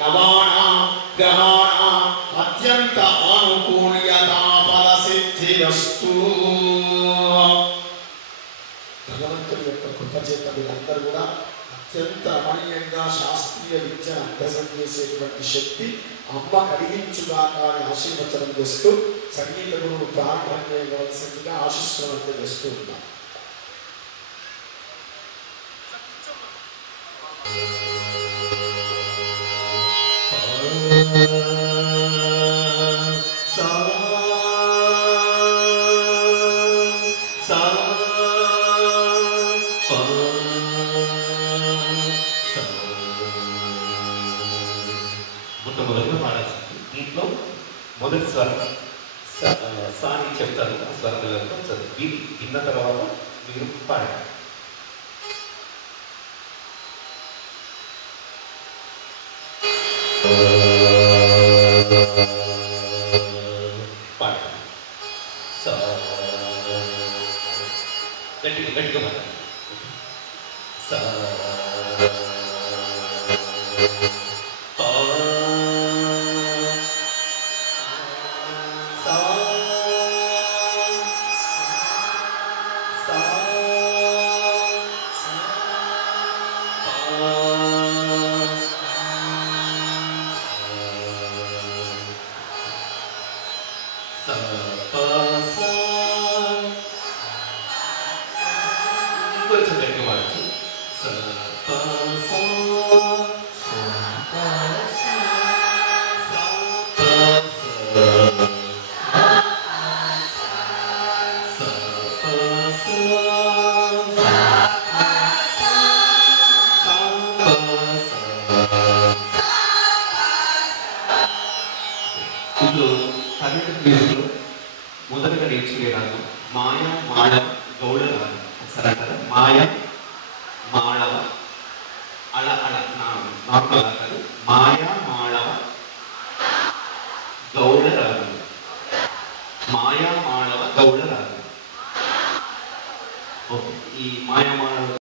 నవానాం గ్రహాణాం అత్యంత అనుకూల్యతా ఫలసిద్ధిరస్తు. భగవంతుడి యొక్క కృపచేత వీరందరూ కూడా అత్యంత రమణీయంగా శాస్త్రీయ విద్యను అభ్యసనం చేసేటువంటి శక్తి అమ్మ కలిగించుగాక అని ఆశీర్వచనం చేస్తూ సంగీత గురువు ప్రారంభం చేయవలసిందిగా ఆశీస్సులు చేస్తూ ఉన్నాం. మొట్టమొదటిగా పాడాల్సింది. దీంట్లో మొదటి స్వరం సాని చెప్తారు. ఆ స్వరంలో చదివి విన్న తర్వాత మీరు పాడాలి. పాడాలి. గట్టిగా గట్టిగా పాడాలి. కొంచెం గట్టిగా పాడచ్చు. ఇప్పుడు కర్ణాటక మొదటగా నేర్చుకునే రాగం మాయ మాళవ గౌడ రాగం. ఒకసారి అంటారా? మాయ మాళవ అళ అళ నార్మల్ కాదు. మాయ మాళవ గౌడ రాగం. మాయ మాళవ గౌడ రాగం. ఓకే. ఈ మాయ మాళవ